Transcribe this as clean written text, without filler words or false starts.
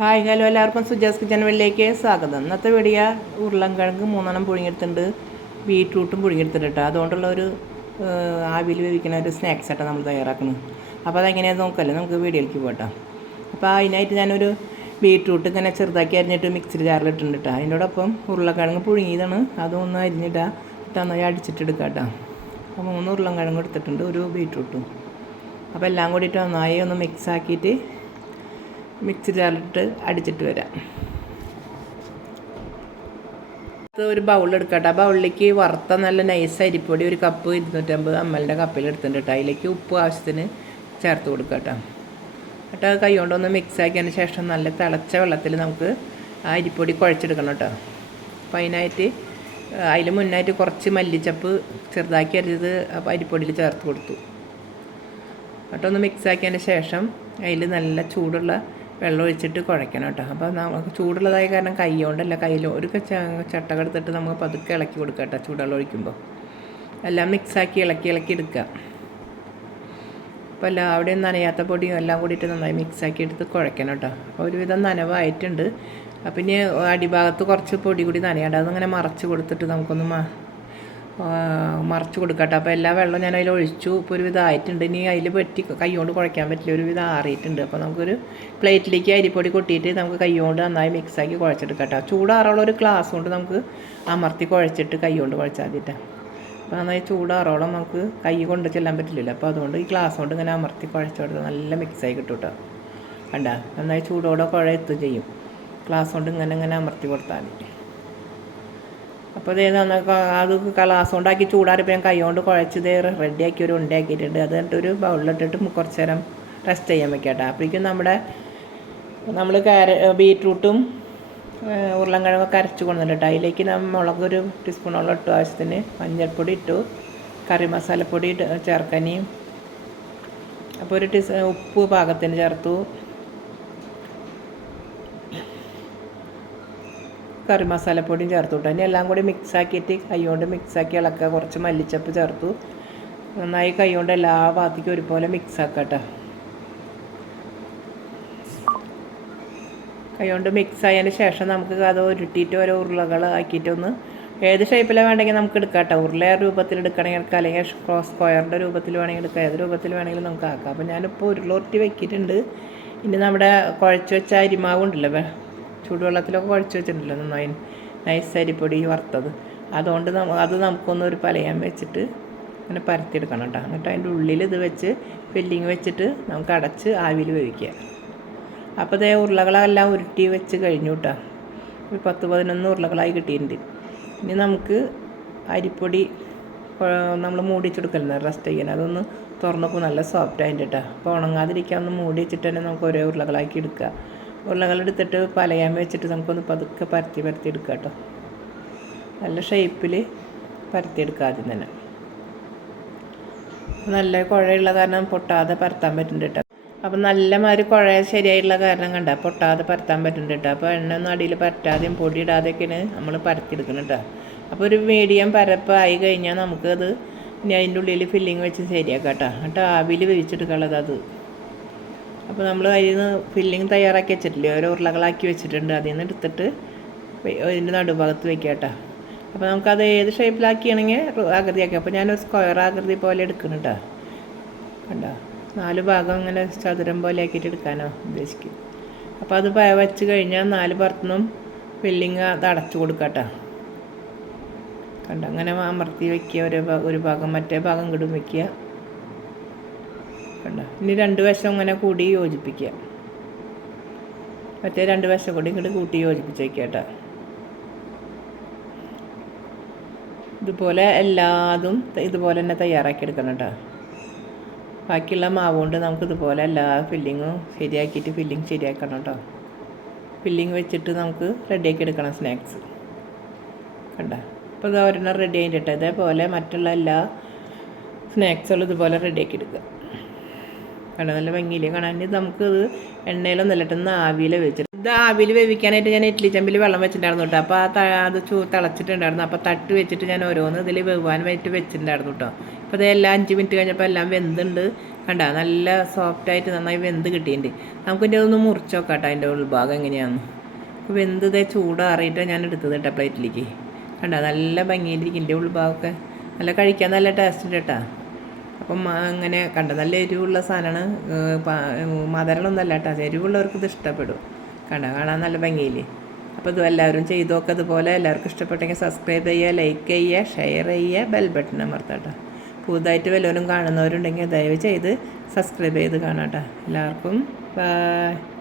Hi hello എല്ലാവർക്കും സുജാസ് കിച്ചണിലേക്ക് സ്വാഗതം. ഇന്നത്തെ വീഡിയോ ഉരുളൻകിഴങ്ങ് 3 പുഴുങ്ങിയെടുത്തിട്ടുണ്ട്, ബീറ്റ്റൂട്ടും പുഴുങ്ങിയെടുത്തിട്ട് കേട്ടോ. അതുകൊണ്ടുള്ള ഒരു ആവിയിൽ വേവിക്കുന്ന ഒരു സ്നാക്സ് ആയിട്ടാണ് നമ്മൾ തയ്യാറാക്കുന്നത്. അപ്പോൾ അതെങ്ങനെയാണെന്ന് നോക്കല്ലേ, നമുക്ക് വീഡിയോയിലേക്ക് പോകട്ടോ. അപ്പോൾ അതിനായിട്ട് ഞാനൊരു ബീറ്റ്രൂട്ട് ഇങ്ങനെ ചെറുതാക്കി അരിഞ്ഞിട്ട് മിക്സിയിൽ ജാറിലിട്ടുണ്ട് കേട്ടോ. അതിനോടൊപ്പം ഉരുളക്കിഴങ്ങ് പുഴുങ്ങിയതാണ്, അതൊന്ന് അരിഞ്ഞിട്ടാൽ നന്നായി അടിച്ചിട്ടെടുക്കാം കേട്ടോ. അപ്പോൾ 3 ഉരുളൻകിഴങ്ങ് എടുത്തിട്ടുണ്ട്, ഒരു ബീറ്റ്റൂട്ടും. അപ്പോൾ എല്ലാം കൂടിയിട്ട് നന്നായി ഒന്ന് മിക്സ് ആക്കിയിട്ട് മിക്സി ജാറിലിട്ട് അടിച്ചിട്ട് വരാം. ഒരു ബൗളെടുക്കട്ടെ. ആ ബൗളിലേക്ക് വറുത്ത നല്ല നൈസ് അരിപ്പൊടി ഒരു കപ്പ് 250 ml കപ്പിൽ എടുത്തിട്ടുണ്ട് കേട്ടോ. അതിലേക്ക് ഉപ്പ് ആവശ്യത്തിന് ചേർത്ത് കൊടുക്കട്ടോ. എന്നിട്ട് അത് കൈ കൊണ്ടൊന്ന് മിക്സ് ആക്കിയതിന് ശേഷം നല്ല തിളച്ച വെള്ളത്തിൽ നമുക്ക് ആ അരിപ്പൊടി കുഴച്ചെടുക്കണം കേട്ടോ. അപ്പോൾ അതിനായിട്ട് അതിൽ മുന്നായിട്ട് കുറച്ച് മല്ലിച്ചപ്പ് ചെറുതാക്കി അരിഞ്ഞത് അരിപ്പൊടിയിൽ ചേർത്ത് കൊടുത്തു. എന്നിട്ടൊന്ന് മിക്സ് ആക്കിയതിന് ശേഷം അതിൽ നല്ല ചൂടുള്ള വെള്ളം ഒഴിച്ചിട്ട് കുഴയ്ക്കണം കേട്ടോ. അപ്പോൾ നമുക്ക് ചൂടുള്ളതായ കാരണം കൈ കൊണ്ടല്ല, കയ്യിൽ ഒരു ചട്ടക എടുത്തിട്ട് നമുക്ക് പതുക്കെ ഇളക്കി കൊടുക്കാം കേട്ടോ. ചൂടുവെള്ളം ഒഴിക്കുമ്പോൾ എല്ലാം മിക്സാക്കി ഇളക്കി എടുക്കുക. അപ്പോൾ എല്ലാം അവിടെയും നനയാത്ത പൊടിയും എല്ലാം കൂടിയിട്ട് നന്നായി മിക്സാക്കി എടുത്ത് കുഴയ്ക്കണം കേട്ടോ. അപ്പോൾ ഒരുവിധം നനവായിട്ടുണ്ട്. അപ്പം ഇനി അടിഭാഗത്ത് കുറച്ച് പൊടി കൂടി നനയാണ്ട് അതങ്ങനെ മറച്ച് കൊടുത്തിട്ട് നമുക്കൊന്ന് മറച്ച് കൊടുക്കട്ടെ. അപ്പോൾ എല്ലാ വെള്ളവും ഞാൻ അതിൽ ഒഴിച്ചു. ഇപ്പോൾ ഒരുവിധം ആയിട്ടുണ്ട്. ഇനി അതിൽ പെട്ടി കൈ കൊണ്ട് കുഴയ്ക്കാൻ പറ്റില്ല, ഒരുവിധം ആറിയിട്ടുണ്ട്. അപ്പോൾ നമുക്കൊരു പ്ലേറ്റിലേക്ക് അരിപ്പൊടി കൊട്ടിയിട്ട് നമുക്ക് കൈ കൊണ്ട് നന്നായി മിക്സാക്കി കുഴച്ചെടുക്കട്ടെ. ചൂടാറുള്ള ഒരു ഗ്ലാസ് കൊണ്ട് നമുക്ക് അമർത്തി കുഴച്ചിട്ട് കൈ കൊണ്ട് കുഴച്ചാൽ മതിയിട്ട്. അപ്പോൾ നന്നായി ചൂടാറോളം നമുക്ക് കൈ കൊണ്ട് ചെല്ലാൻ പറ്റില്ലല്ലോ. അപ്പോൾ അതുകൊണ്ട് ഈ ഗ്ലാസ് കൊണ്ട് ഇങ്ങനെ അമർത്തി കുഴച്ച് കൊടുത്താൽ നല്ല മിക്സായി കിട്ടും കേട്ടോ. കണ്ട നന്നായി ചൂടോടെ കുഴയെത്തും ചെയ്യും. ഗ്ലാസ് കൊണ്ട് ഇങ്ങനെ അമർത്തി കൊടുത്താൽ മതി. അപ്പോൾ ഇത് അത് ഗ്ലാസ് കൊണ്ടാക്കി ചൂടാറിപ്പോൾ ഞാൻ കൈ കൊണ്ട് കുഴച്ച് റെഡിയാക്കി ഒരു ഉണ്ടാക്കിയിട്ടുണ്ട്. അത് എന്നിട്ടൊരു ബൗളിലിട്ടിട്ട് കുറച്ച് നേരം റെസ്റ്റ് ചെയ്യാൻ വെക്കട്ടെ. അപ്പോഴേക്കും നമ്മൾ ബീറ്റ്റൂട്ടും ഉരുളൻകിഴങ്ങൊക്കെ അരച്ച് കൊണ്ടുവന്നിട്ട് അതിലേക്ക് മുളക് ഒരു ടീസ്പൂണോളം ഇട്ടു, ആവശ്യത്തിന് മഞ്ഞൾപ്പൊടി ഇട്ടു, കറി മസാലപ്പൊടി ചേർക്കാനും, അപ്പോൾ ഒരു ഉപ്പ് പാകത്തിന് ചേർത്തു, കറി മസാലപ്പൊടിയും ചേർത്ത് വിട്ടു. ഇനി എല്ലാം കൂടി മിക്സാക്കിയിട്ട് കൈ കൊണ്ട് മിക്സാക്കി ഇളക്കുക. കുറച്ച് മല്ലിച്ചപ്പ് ചേർത്തു. നന്നായി കൈ കൊണ്ട് എല്ലാ ഭാഗത്തേക്കും ഒരുപോലെ മിക്സാക്കട്ടെ. കൈ കൊണ്ട് മിക്സായതിന് ശേഷം നമുക്ക് അത് ഉരുട്ടിയിട്ട് ഓരോ ഉരുളകൾ ആക്കിയിട്ടൊന്ന് ഏത് ഷേപ്പിലാണ് വേണമെങ്കിൽ നമുക്ക് എടുക്കാം കേട്ടോ. ഉരുള രൂപത്തിൽ എടുക്കണമെങ്കിൽ എടുക്കാം, അല്ലെങ്കിൽ സ്ക്വയറിൻ്റെ രൂപത്തിൽ വേണമെങ്കിൽ എടുക്കാം, ഏത് രൂപത്തിൽ വേണമെങ്കിലും നമുക്ക് ആക്കാം. അപ്പോൾ ഞാനിപ്പോൾ ഉരുളുരുട്ടി വെക്കിയിട്ടുണ്ട്. ഇനി നമ്മുടെ കുഴച്ച് വെച്ച അരിമാവ് ഉണ്ടല്ലോ, ചൂടുവെള്ളത്തിലൊക്കെ കുഴച്ച് വെച്ചിട്ടുണ്ടല്ലോ നന്നായി നൈസ് അരിപ്പൊടി വറുത്തത്, അതുകൊണ്ട് അത് നമുക്കൊന്നൊരു പലയാൻ വെച്ചിട്ട് അങ്ങനെ പരത്തിയെടുക്കണം കേട്ടോ. എന്നിട്ട് അതിൻ്റെ ഉള്ളിൽ ഇത് വെച്ച് ഫില്ലിങ് വെച്ചിട്ട് നമുക്ക് അടച്ച് ആവിയിൽ വേവിക്കുക. അപ്പോൾ അതേ ഉരുളകളെല്ലാം ഉരുട്ടി വെച്ച് കഴിഞ്ഞു കേട്ടോ. ഒരു 10-11 ഉരുളകളായി കിട്ടിയിട്ടുണ്ട്. ഇനി നമുക്ക് അരിപ്പൊടി നമ്മൾ മൂടിച്ചെടുക്കലുണ്ട് റെസ്റ്റ് ചെയ്യാൻ. അതൊന്ന് തുറന്നപ്പോൾ നല്ല സോഫ്റ്റ് ആയിട്ട് കേട്ടോ. അപ്പോൾ ഉണങ്ങാതിരിക്കാൻ ഒന്ന് മൂടി വെച്ചിട്ട് തന്നെ നമുക്ക് ഓരോ ഉരുളകളാക്കി എടുക്കുക. ഉരുളകളെടുത്തിട്ട് പലയാൻ വെച്ചിട്ട് നമുക്കൊന്ന് പതുക്കെ പരത്തി എടുക്കുക കേട്ടോ. നല്ല ഷേപ്പിൽ പരത്തിയെടുക്കുക ആദ്യം തന്നെ. നല്ല കുഴയുള്ള കാരണം പൊട്ടാതെ പരത്താൻ പറ്റുന്നുണ്ട് കേട്ടോ. അപ്പം നല്ല മാതിരി കുഴ ശരിയായിട്ടുള്ള കാരണം കണ്ട പൊട്ടാതെ പരത്താൻ പറ്റുന്നുണ്ട് കേട്ടോ. അപ്പോൾ എണ്ണ ഒന്നും അടിയിൽ പരത്താതെയും പൊടി ഇടാതെയൊക്കെയാണ് നമ്മൾ പരത്തിയെടുക്കണം കേട്ടോ. അപ്പോൾ ഒരു മീഡിയം പരപ്പായി കഴിഞ്ഞാൽ നമുക്കത് ഇനി അതിൻ്റെ ഉള്ളിൽ ഫില്ലിങ് വെച്ച് ശരിയാക്കാം കേട്ടോ. എന്നിട്ട് ആവിയിൽ വേവിച്ചെടുക്കാനുള്ളത് അത്. അപ്പോൾ നമ്മൾ അതിൽ നിന്ന് ഫില്ലിങ് തയ്യാറാക്കി വെച്ചിട്ടില്ലേ, ഓരോ ഉരുളകളാക്കി വെച്ചിട്ടുണ്ട്. അതിൽ നിന്ന് എടുത്തിട്ട് അതിൻ്റെ നടുഭാഗത്ത് വെക്കാം കേട്ടോ. അപ്പോൾ നമുക്കത് ഏത് ഷേപ്പിലാക്കിയാണെങ്കിൽ ആകൃതിയാക്കാം. അപ്പോൾ ഞാനൊരു സ്ക്വയർ ആകൃതി പോലെ എടുക്കണം കേട്ടോ. കണ്ടോ, 4 ഭാഗം ഇങ്ങനെ ചതുരം പോലെ ആക്കിയിട്ട് എടുക്കാനോ ഉദ്ദേശിക്കും. അപ്പോൾ അത് വെച്ച് കഴിഞ്ഞാൽ 4 പുറത്തുനിന്നും ഫില്ലിങ് അത് അടച്ചു കൊടുക്കാം കേട്ടോ. കണ്ടോ, അങ്ങനെ അമർത്തി വയ്ക്കുക. ഒരു ഭാഗം മറ്റേ ഭാഗം ഇങ്ങോട്ടും വയ്ക്കുക. കണ്ടോ, ഇനി 2 വശം ഇങ്ങനെ കൂടി യോജിപ്പിക്കുക. മറ്റേ 2 വശം കൂടി ഇങ്ങോട്ട് കൂട്ടി യോജിപ്പിച്ച് വയ്ക്കുക കേട്ടോ. ഇതുപോലെ എല്ലാതും ഇതുപോലെ തന്നെ തയ്യാറാക്കി എടുക്കണം കേട്ടോ. ബാക്കിയുള്ള മാവ് കൊണ്ട് നമുക്ക് ഇതുപോലെ എല്ലാ ഫില്ലിങ്ങും ശരിയാക്കിയിട്ട് ഫില്ലിങ് ശരിയാക്കണം കേട്ടോ. ഫില്ലിങ് വെച്ചിട്ട് നമുക്ക് റെഡിയാക്കി എടുക്കണം സ്നാക്സ്. കണ്ടോ, ഇപ്പോൾ ഇത് ഒരെണ്ണം റെഡി ആയിട്ട് ഇതേപോലെ മറ്റുള്ള എല്ലാ സ്നാക്സുകളും ഇതുപോലെ റെഡിയാക്കി എടുക്കുക. കണ്ടോ, നല്ല ഭംഗിയില്ലേ കാണാൻ. നമുക്കിത് എണ്ണയിലൊന്നും ഇട്ടിട്ട് ആവിയിൽ വെച്ചിട്ട് ഇത് ആവിയിൽ വേവിക്കാനായിട്ട് ഞാൻ ഇഡ്ഡലി ചെമ്പിൽ വെള്ളം വെച്ചിട്ടുണ്ടായിരുന്നു കേട്ടോ. അപ്പോൾ അത് തിളച്ചിട്ടുണ്ടായിരുന്നു. അപ്പോൾ തട്ട് വെച്ചിട്ട് ഞാൻ ഓരോന്ന് ഇതിൽ വേവാൻ വേണ്ടിയിട്ട് വെച്ചിട്ടുണ്ടായിരുന്നു കേട്ടോ. അപ്പോൾ ഇതെല്ലാം 5 മിനിറ്റ് കഴിഞ്ഞപ്പോൾ എല്ലാം വെന്തുണ്ട്. കണ്ട നല്ല സോഫ്റ്റായിട്ട് നന്നായി വെന്ത് കിട്ടിയിട്ടുണ്ട്. നമുക്കിൻ്റെ ഒന്ന് മുറിച്ച് നോക്കാം കേട്ടോ അതിൻ്റെ ഉൾഭാഗം എങ്ങനെയാണ്. വെന്ത് ഇതേ ചൂടാറിയിട്ട് ഞാൻ എടുത്തത് കേട്ടോ പ്ലേറ്റിലേക്ക്. കണ്ട നല്ല ഭംഗിയിലിരിക്കും എൻ്റെ ഉൾഭാഗമൊക്കെ. നല്ല കഴിക്കാൻ നല്ല ടേസ്റ്റ് ഉണ്ട് കേട്ടോ. അപ്പം അങ്ങനെ കണ്ട നല്ല എരിവുള്ള സാധനമാണ്. മധുരമൊന്നുമല്ല കേട്ടോ, എരിവുള്ളവർക്ക് ഇത് ഇഷ്ടപ്പെടും. കാണാൻ നല്ല ഭംഗിയിൽ. അപ്പോൾ ഇത് എല്ലാവരും ചെയ്തു നോക്കുക. അതുപോലെ എല്ലാവർക്കും ഇഷ്ടപ്പെട്ടെങ്കിൽ സബ്സ്ക്രൈബ് ചെയ്യുക, ലൈക്ക് ചെയ്യുക, ഷെയർ ചെയ്യുക, ബെൽ ബട്ടൺ അമർത്താം കേട്ടോ. പുതുതായിട്ട് വല്ലവരും കാണുന്നവരുണ്ടെങ്കിൽ ദയവ് ചെയ്ത് സബ്സ്ക്രൈബ് ചെയ്ത് കാണാം കേട്ടോ. എല്ലാവർക്കും ബൈ.